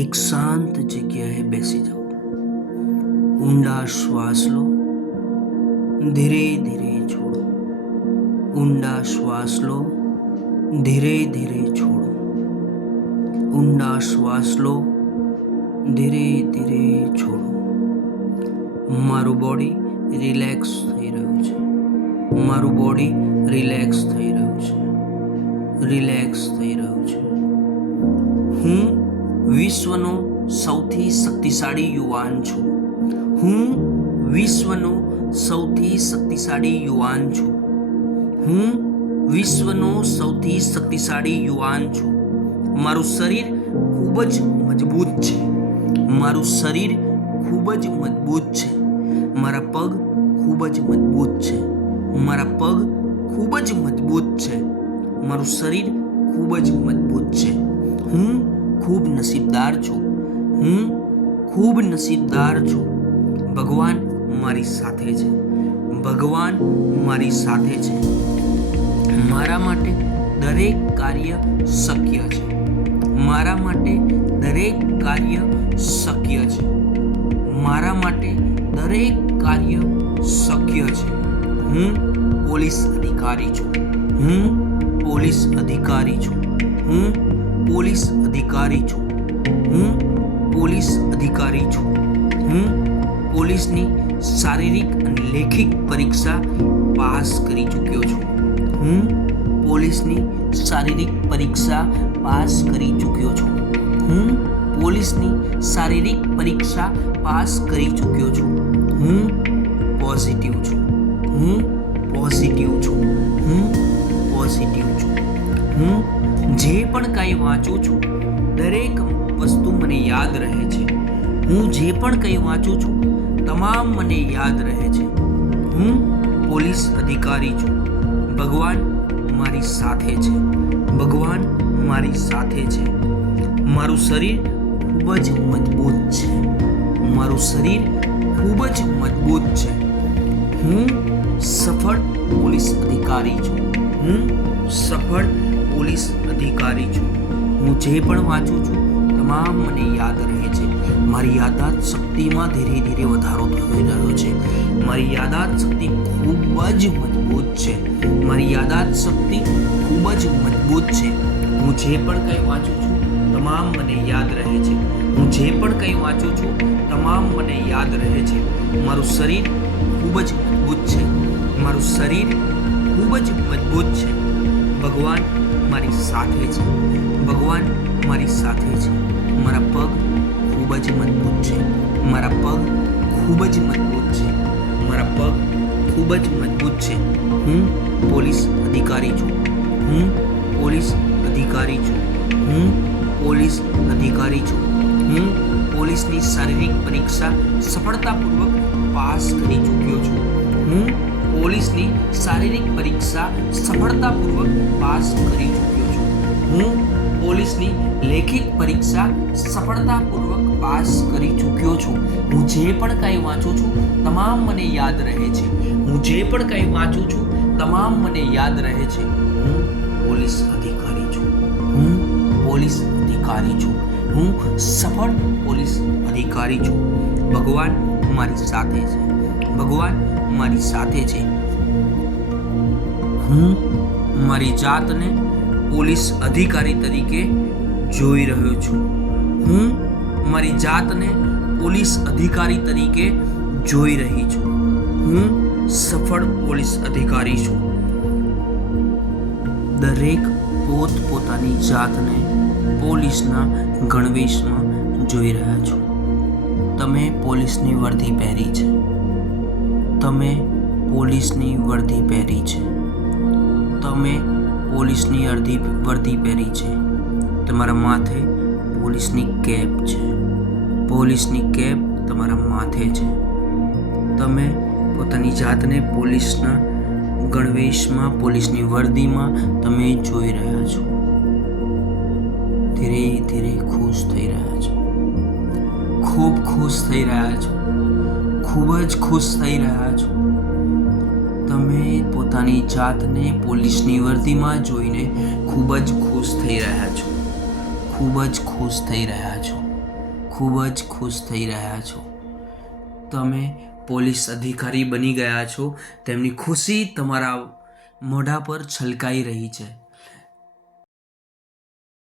એક શાંત જગ્યાએ બેસી જાઓ. ઊંડા શ્વાસ લો, ધીરે ધીરે છોડો. ઊંડા શ્વાસ લો, ધીરે ધીરે છોડો. ઊંડા શ્વાસ લો, ધીરે ધીરે છોડો. મારું બોડી રિલેક્સ થઈ રહ્યું છે. મારું બોડી રિલેક્સ થઈ રહ્યું છે. રિલેક્સ થઈ રહ્યું છે. હું વિશ્વનો સૌથી શક્તિશાળી યુવાન છું. હું વિશ્વનો સૌથી શક્તિશાળી યુવાન છું. હું વિશ્વનો સૌથી શક્તિશાળી યુવાન છું. મારું શરીર ખૂબ જ મજબૂત છે. મારું શરીર ખૂબ જ મજબૂત છે. મારા પગ ખૂબ જ મજબૂત છે. મારા પગ ખૂબ જ મજબૂત છે. મારું શરીર ખૂબ જ મજબૂત છે. હું ખૂબ નસીબદાર છું. હું ખૂબ નસીબદાર છું. ભગવાન મારી સાથે છે. ભગવાન મારી સાથે છે. મારા માટે દરેક કાર્ય શક્ય છે. મારા માટે દરેક કાર્ય શક્ય છે. મારા માટે દરેક કાર્ય શક્ય છે. હું પોલીસ અધિકારી છું. હું પોલીસ અધિકારી છું. હું પોલીસ અધિકારી છું. હું પોલીસ અધિકારી છું. હું પોલીસની શારીરિક અને લેખિત પરીક્ષા પાસ કરી ચૂક્યો છું. હું પોલીસની શારીરિક પરીક્ષા પાસ કરી ચૂક્યો છું. હું પોલીસની શારીરિક પરીક્ષા પાસ કરી ચૂક્યો છું. હું પોઝિટિવ છું. હું પોઝિટિવ છું. હું પોઝિટિવ છું. હું જે પણ કંઈ વાંચું છું દરેક વસ્તુ મને યાદ રહે છે. હું જે પણ કંઈ વાંચું છું તમામ મને યાદ રહે છે. હું પોલીસ અધિકારી છું. ભગવાન મારી સાથે છે. ભગવાન મારી સાથે છે. મારું શરીર ખૂબ જ મજબૂત છે. મારું શરીર ખૂબ જ મજબૂત છે. હું સફળ પોલીસ અધિકારી છું. હું સફળ પોલીસ અધિકારી છું. હું જે પણ વાંચું છું તમામ મને યાદ રહે છે. મારી યાદાત શક્તિમાં ધીરે ધીરે વધારો થઈ રહ્યો છે. મારી યાદાત શક્તિ ખૂબ જ મજબૂત છે. મારી યાદાત શક્તિ ખૂબ જ મજબૂત છે. હું જે પણ કંઈ વાંચું છું તમામ મને યાદ રહે છે. હું જે પણ કંઈ વાંચું છું તમામ મને યાદ રહે છે. મારું શરીર ખૂબ જ મજબૂત છે. મારું શરીર ખૂબ જ મજબૂત છે. ભગવાન મારી સાથે છે. ભગવાન મારી સાથે છે. મારા પગ ખૂબ જ મજબૂત છે. મારા પગ ખૂબ જ મજબૂત છે. મારા પગ ખૂબ જ મજબૂત છે. હું પોલીસ અધિકારી છું. હું પોલીસ અધિકારી છું. હું પોલીસ અધિકારી છું. હું પોલીસની શારીરિક પરીક્ષા સફળતાપૂર્વક પાસ કરી ચૂક્યો છું. હું પોલીસની શારીરિક પરીક્ષા સફળતાપૂર્વક પાસ કરી ચૂક્યો છું. હું પોલીસની લેખિત પરીક્ષા સફળતાપૂર્વક પાસ કરી ચૂક્યો છું. હું જે પણ કંઈ વાંચું છું તમામ મને યાદ રહે છે. હું જે પણ કંઈ વાંચું છું તમામ મને યાદ રહે છે. હું પોલીસ અધિકારી છું. હું પોલીસ અધિકારી છું. હું સફળ પોલીસ અધિકારી છું. ભગવાન મારી સાથે છે. ભગવાન મારી સાથે છે. હું મારી જાતને પોલીસ અધિકારી તરીકે જોઈ રહ્યો છું. હું મારી જાતને પોલીસ અધિકારી તરીકે જોઈ રહી છું. હું સફળ પોલીસ અધિકારી છું. દરેક પોતપોતાની જાતને પોલીસના ગણવેશમાં જોઈ રહ્યા છો. તમે પોલીસની વર્દી પહેરી છે. તમે પોલીસની વર્દી પહેરી છે. તમે પોલીસની વર્દી પહેરી છે. તમારા માથે પોલીસની કેપ છે. પોલીસની કેપ તમારા માથે છે. તમે પોતાની જાતને પોલીસના ગણવેશમાં પોલીસની વર્દીમાં તમે જોઈ રહ્યા છો. ધીરે ધીરે ખુશ થઈ રહ્યા છો. ખૂબ ખુશ થઈ રહ્યા છો. ખૂબ જ ખુશ થઈ રહ્યા છો. તમે પોતાની જાતને પોલીસની વર્દીમાં જોઈને ખૂબ જ ખુશ થઈ રહ્યા છો. ખૂબ જ ખુશ થઈ રહ્યા છો. ખૂબ જ ખુશ થઈ રહ્યા છો. તમે પોલીસ અધિકારી બની ગયા છો. તેમની ખુશી તમારા મોઢા પર છલકાઈ રહી છે.